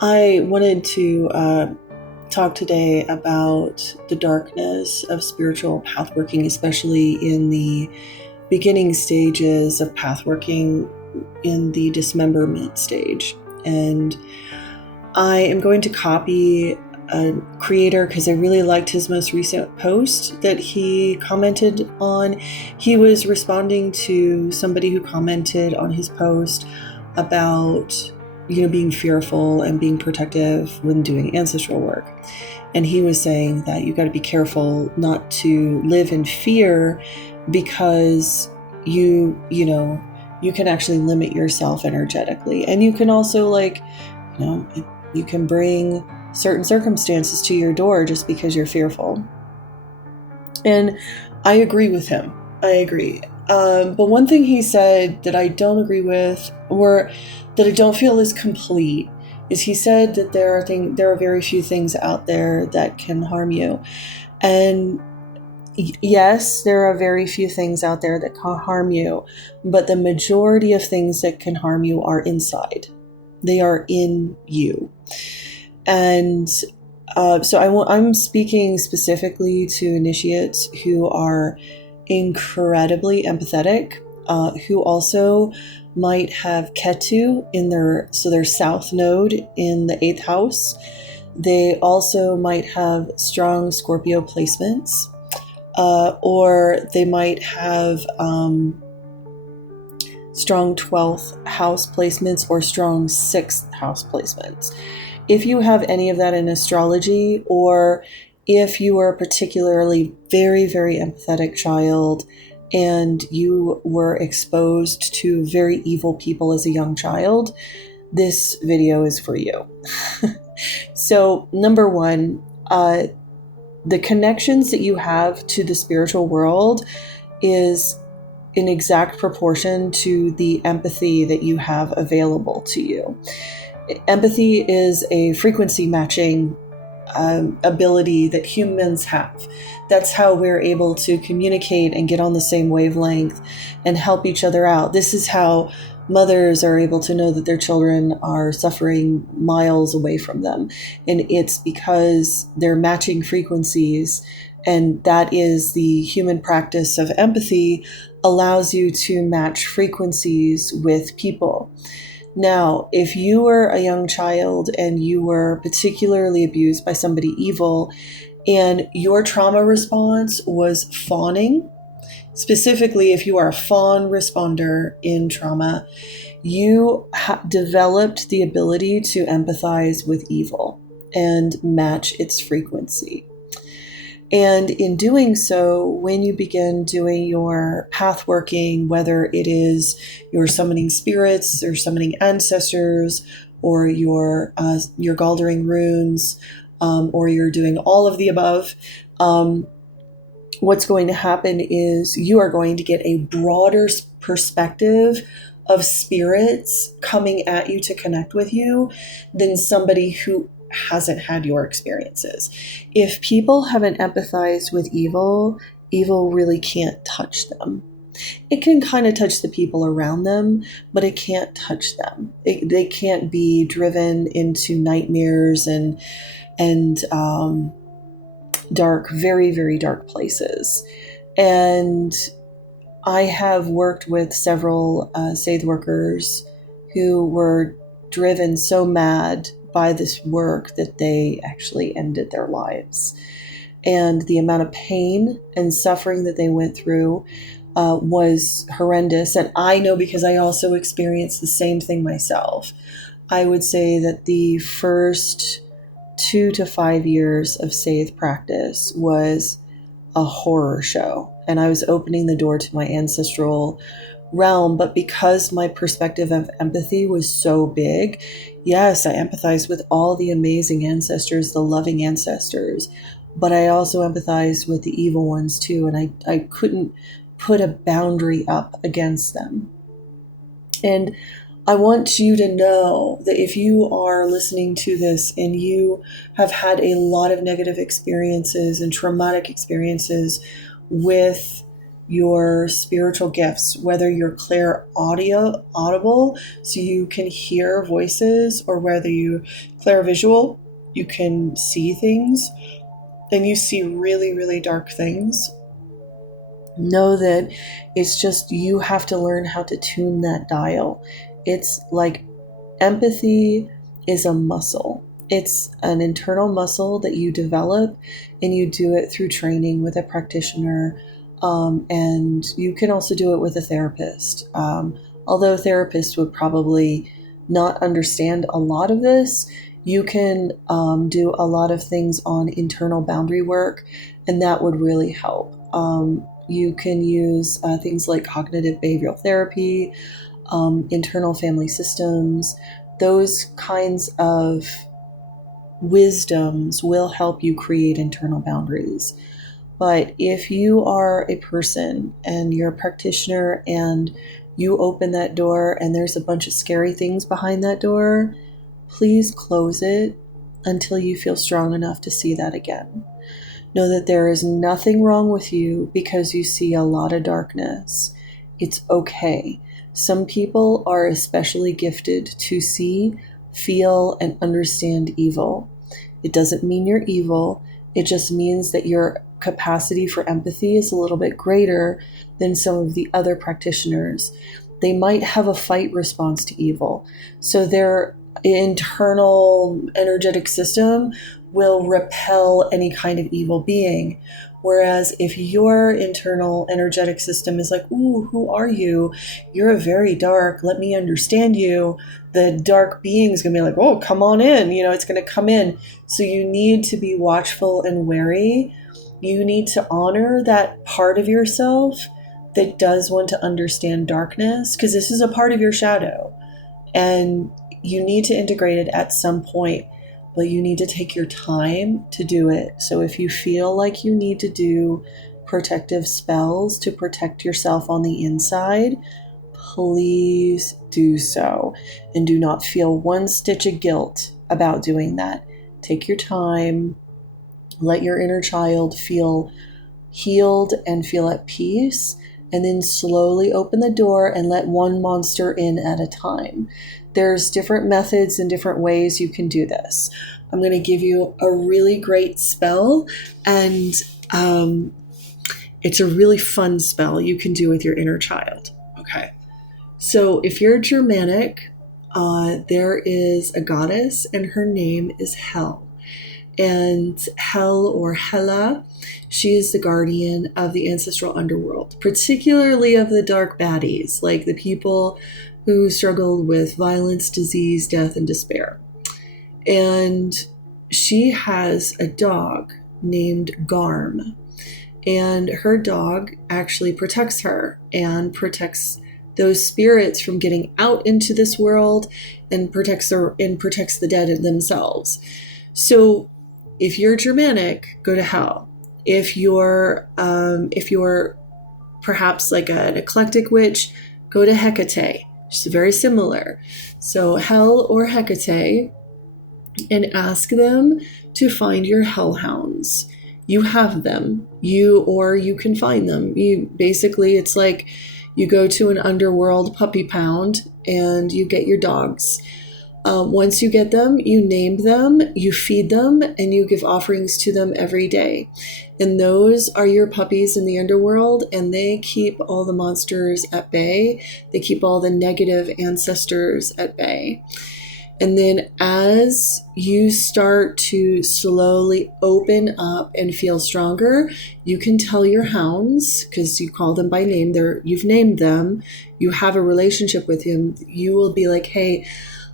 I wanted to talk today about the darkness of spiritual pathworking, especially in the beginning stages of pathworking in the dismemberment stage. And I am going to copy a creator because I really liked his most recent post that he commented on. He was responding to somebody who commented on his post about being fearful and being protective when doing ancestral work. And he was saying that you got to be careful not to live in fear because you can actually limit yourself energetically. And you can also you can bring certain circumstances to your door just because you're fearful. And I agree with him. I agree. But one thing he said that I don't agree with, or that I don't feel is complete, is he said that there are very few things out there that can harm you. And yes, there are very few things out there that can harm you, but the majority of things that can harm you are inside. They are in you. And so I'm speaking specifically to initiates who are incredibly empathetic, who also might have Ketu in their south node in the 8th house. They also might have strong Scorpio placements, or they might have strong 12th house placements or strong 6th house placements. If you have any of that in astrology, or if you are a particularly very, very empathetic child and you were exposed to very evil people as a young child, this video is for you. So, number one, the connections that you have to the spiritual world is in exact proportion to the empathy that you have available to you. Empathy is a frequency matching ability that humans have. That's how we're able to communicate and get on the same wavelength and help each other out. This is how mothers are able to know that their children are suffering miles away from them. And it's because they're matching frequencies. And that is the human practice of empathy, allows you to match frequencies with people. Now, if you were a young child and you were particularly abused by somebody evil and your trauma response was fawning, specifically if you are a fawn responder in trauma, you developed the ability to empathize with evil and match its frequency. And in doing so, when you begin doing your path working, whether it is you're summoning spirits or summoning ancestors, or your Galdering runes, or you're doing all of the above, what's going to happen is you are going to get a broader perspective of spirits coming at you to connect with you than somebody who hasn't had your experiences. If people haven't empathized with evil, evil really can't touch them. It can kind of touch the people around them, but it can't touch them. They can't be driven into nightmares and dark, very, very dark places. And I have worked with several Saith workers who were driven so mad by this work that they actually ended their lives. And the amount of pain and suffering that they went through was horrendous. And I know because I also experienced the same thing myself. I would say that the first 2 to 5 years of Saith practice was a horror show. And I was opening the door to my ancestral realm, but because my perspective of empathy was so big, yes, I empathized with all the amazing ancestors, the loving ancestors, but I also empathized with the evil ones too, and I couldn't put a boundary up against them. And I want you to know that if you are listening to this and you have had a lot of negative experiences and traumatic experiences with your spiritual gifts, whether you're audible, so you can hear voices, or whether you clairvisual, you can see things, and you see really, really dark things. Know that it's just you have to learn how to tune that dial. It's like empathy is a muscle. It's an internal muscle that you develop, and you do it through training with a practitioner. And you can also do it with a therapist. Although therapists would probably not understand a lot of this, you can do a lot of things on internal boundary work, and that would really help. You can use things like cognitive behavioral therapy, internal family systems. Those kinds of wisdoms will help you create internal boundaries. But if you are a person and you're a practitioner and you open that door and there's a bunch of scary things behind that door, please close it until you feel strong enough to see that again. Know that there is nothing wrong with you because you see a lot of darkness. It's okay. Some people are especially gifted to see, feel, and understand evil. It doesn't mean you're evil. It just means that your capacity for empathy is a little bit greater than some of the other practitioners. They might have a fight response to evil. So their internal energetic system will repel any kind of evil being. Whereas if your internal energetic system is like, ooh, who are you? You're a very dark, let me understand you. The dark being is going to be like, oh, come on in. It's going to come in. So you need to be watchful and wary. You need to honor that part of yourself that does want to understand darkness, because this is a part of your shadow. And you need to integrate it at some point, but you need to take your time to do it. So if you feel like you need to do protective spells to protect yourself on the inside, please do so. And do not feel one stitch of guilt about doing that. Take your time. Let your inner child feel healed and feel at peace. And then slowly open the door and let one monster in at a time. There's different methods and different ways you can do this. I'm going to give you a really great spell, and it's a really fun spell you can do with your inner child. Okay. So if you're Germanic, there is a goddess, and her name is Hel. And Hel, or Hela, she is the guardian of the ancestral underworld, particularly of the dark baddies, like the people who struggled with violence, disease, death, and despair. And she has a dog named Garm. And her dog actually protects her and protects those spirits from getting out into this world, and protects the dead themselves. So if you're Germanic, go to Hel. If you're perhaps like an eclectic witch, go to Hecate. She's very similar. So Hel or Hecate, and ask them to find your hellhounds. You have them. You can find them. It's like you go to an underworld puppy pound and you get your dogs. Once you get them, you name them, you feed them, and you give offerings to them every day. And those are your puppies in the underworld, and they keep all the monsters at bay. They keep all the negative ancestors at bay. And then as you start to slowly open up and feel stronger, you can tell your hounds, because you call them by name, you've named them, you have a relationship with them, you will be like, hey,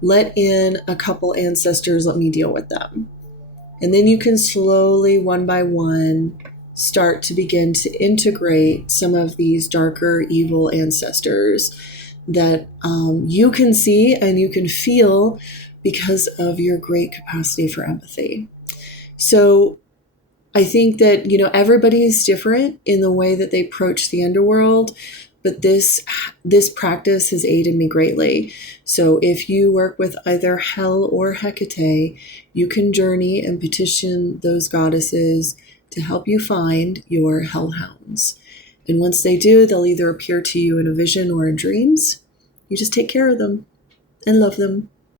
let in a couple ancestors, let me deal with them. And then you can slowly, one by one, start to begin to integrate some of these darker, evil ancestors that you can see and you can feel because of your great capacity for empathy. So I think that, everybody's different in the way that they approach the underworld, but this practice has aided me greatly. So if you work with either Hel or Hecate, you can journey and petition those goddesses to help you find your hellhounds. And once they do, they'll either appear to you in a vision or in dreams. You just take care of them and love them